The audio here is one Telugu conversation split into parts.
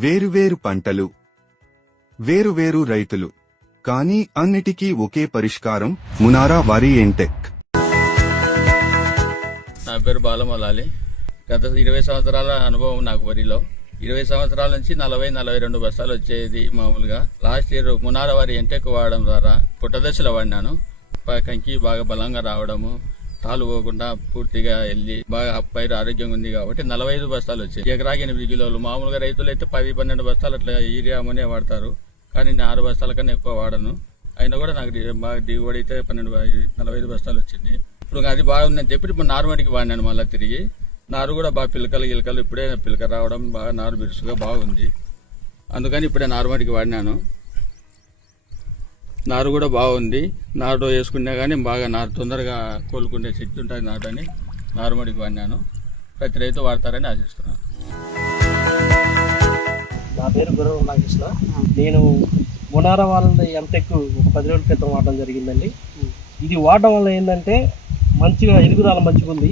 వేరువేరు పంటలు, వేరువేరు రైతులు, కానీ అన్నిటికీ ఒకే పరిష్కారం. మునారా వరి ఎంటెక్. నా పేరు బాలమలాలి. గత 20 సంవత్సరాల అనుభవం నాకు వరిలో. 20 సంవత్సరాల నుంచి 40-42 బస్తాలు వచ్చేది మామూలుగా. లాస్ట్ ఇయర్ మునారా వరి ఎంటెక్ వాడడం ద్వారా పుట్టదశలో వాడినాను. కంకి బాగా బలంగా రావడము, తాలు పోకుండా పూర్తిగా వెళ్ళి బాగా పైరు ఆరోగ్యంగా ఉంది కాబట్టి 45 బస్తాలు వచ్చాయి. ఎకరాకి 8 కిలోలు. మామూలుగా రైతులు అయితే 10-12 బస్తాలు అట్లా యూరియా అమోనియా వాడతారు, కానీ నేను 6 బస్తాల కన్నా ఎక్కువ వాడను. అయినా కూడా నాకు బాగా దిగుబడి అయితే 45 బస్తాలు వచ్చింది. ఇప్పుడు అది బాగుందని చెప్పి ఇప్పుడు నార్మల్కి వాడినాను. మళ్ళీ తిరిగి నారు కూడా బాగా గిలకలు ఇప్పుడే పిలక రావడం, బాగా నారు బిరుసుగా బాగుంది. అందుకని ఇప్పుడే నార్మల్కి వాడినాను. నారు కూడా బాగుంది. నారు వేసుకున్నా కానీ బాగా నారు తొందరగా కోలుకునే శక్తి ఉంటుంది నాటని నార్మల్కి వాడినాను. ప్రతి రైతు వాడతారని ఆశిస్తున్నాను. నా పేరు గుర్రం నాగేశ్వర. నేను మునారా వాళ్ళ ఎంటెక్ ఒక 10 రోజుల క్రితం వాడడం జరిగిందండి. ఇది వాడడం వల్ల ఏంటంటే మంచిగా ఎదుగుదల మంచిగా ఉంది,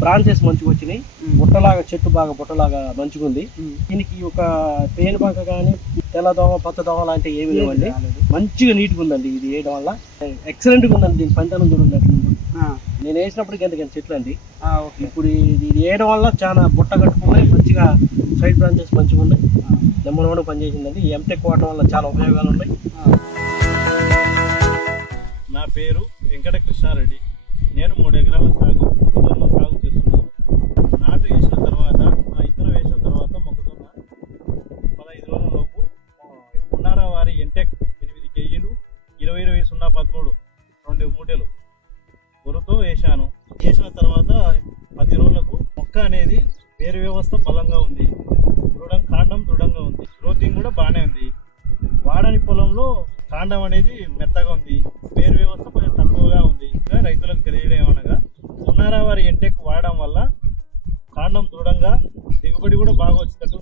బ్రాంచెస్ మంచిగా వచ్చినాయి, బుట్టలాగా చెట్టు బాగా బుట్టలాగా మంచిగా ఉంది. దీనికి ఒక పేను బంక కానీ తెల్లదోమ పచ్చదోమ లాంటివి ఏమి లేవండి. మంచిగా నీట్గా ఉందండి. ఇది వేయడం వల్ల ఎక్సలెంట్గా ఉందండి. దీని పంటను చూడండి. నేను వేసినప్పుడు గంట చెట్లు అండి. ఇప్పుడు ఇది వేయడం వల్ల చాలా బుట్ట కట్టుకున్నాయి, మంచిగా సైడ్ బ్రాంచెస్ మంచిగా ఉన్నాయి, నెమ్మది పనిచేసిందండి. ఈ ఎంటెక్ వాడడం వల్ల చాలా ఉపయోగాలు ఉన్నాయి. నా పేరు వెంకట కృష్ణారెడ్డి. నేను 3 ఎకరాల మొక్కజొన్న సాగు చేస్తున్నాను. నాటు వేసిన తర్వాత ఇత్తనం వేసిన తర్వాత మొక్కజొన్న 15 రోజుల లోపు మునారా వారి ఎంటెక్ 8 కేజీలు 20-20-0-13 2 మూటలు గురుతో వేశాను. వేసిన తర్వాత 10 రోజులకు మొక్క అనేది వేరు వ్యవస్థ బలంగా ఉంది, కాండం దృఢంగా ఉంది, గ్రోతింగ్ కూడా బాగానే ఉంది. వాడని పొలంలో కాండం అనేది మెత్తగా ఉంది, వేరు వ్యవస్థ కొంచెం తక్కువగా ఉంది. ఇంకా రైతులకు తెలియడం ఏమనగా మునారా వారి ఎంటెక్ వాడడం వల్ల కాండం దృఢంగా దిగుబడి కూడా బాగా వచ్చేటట్టు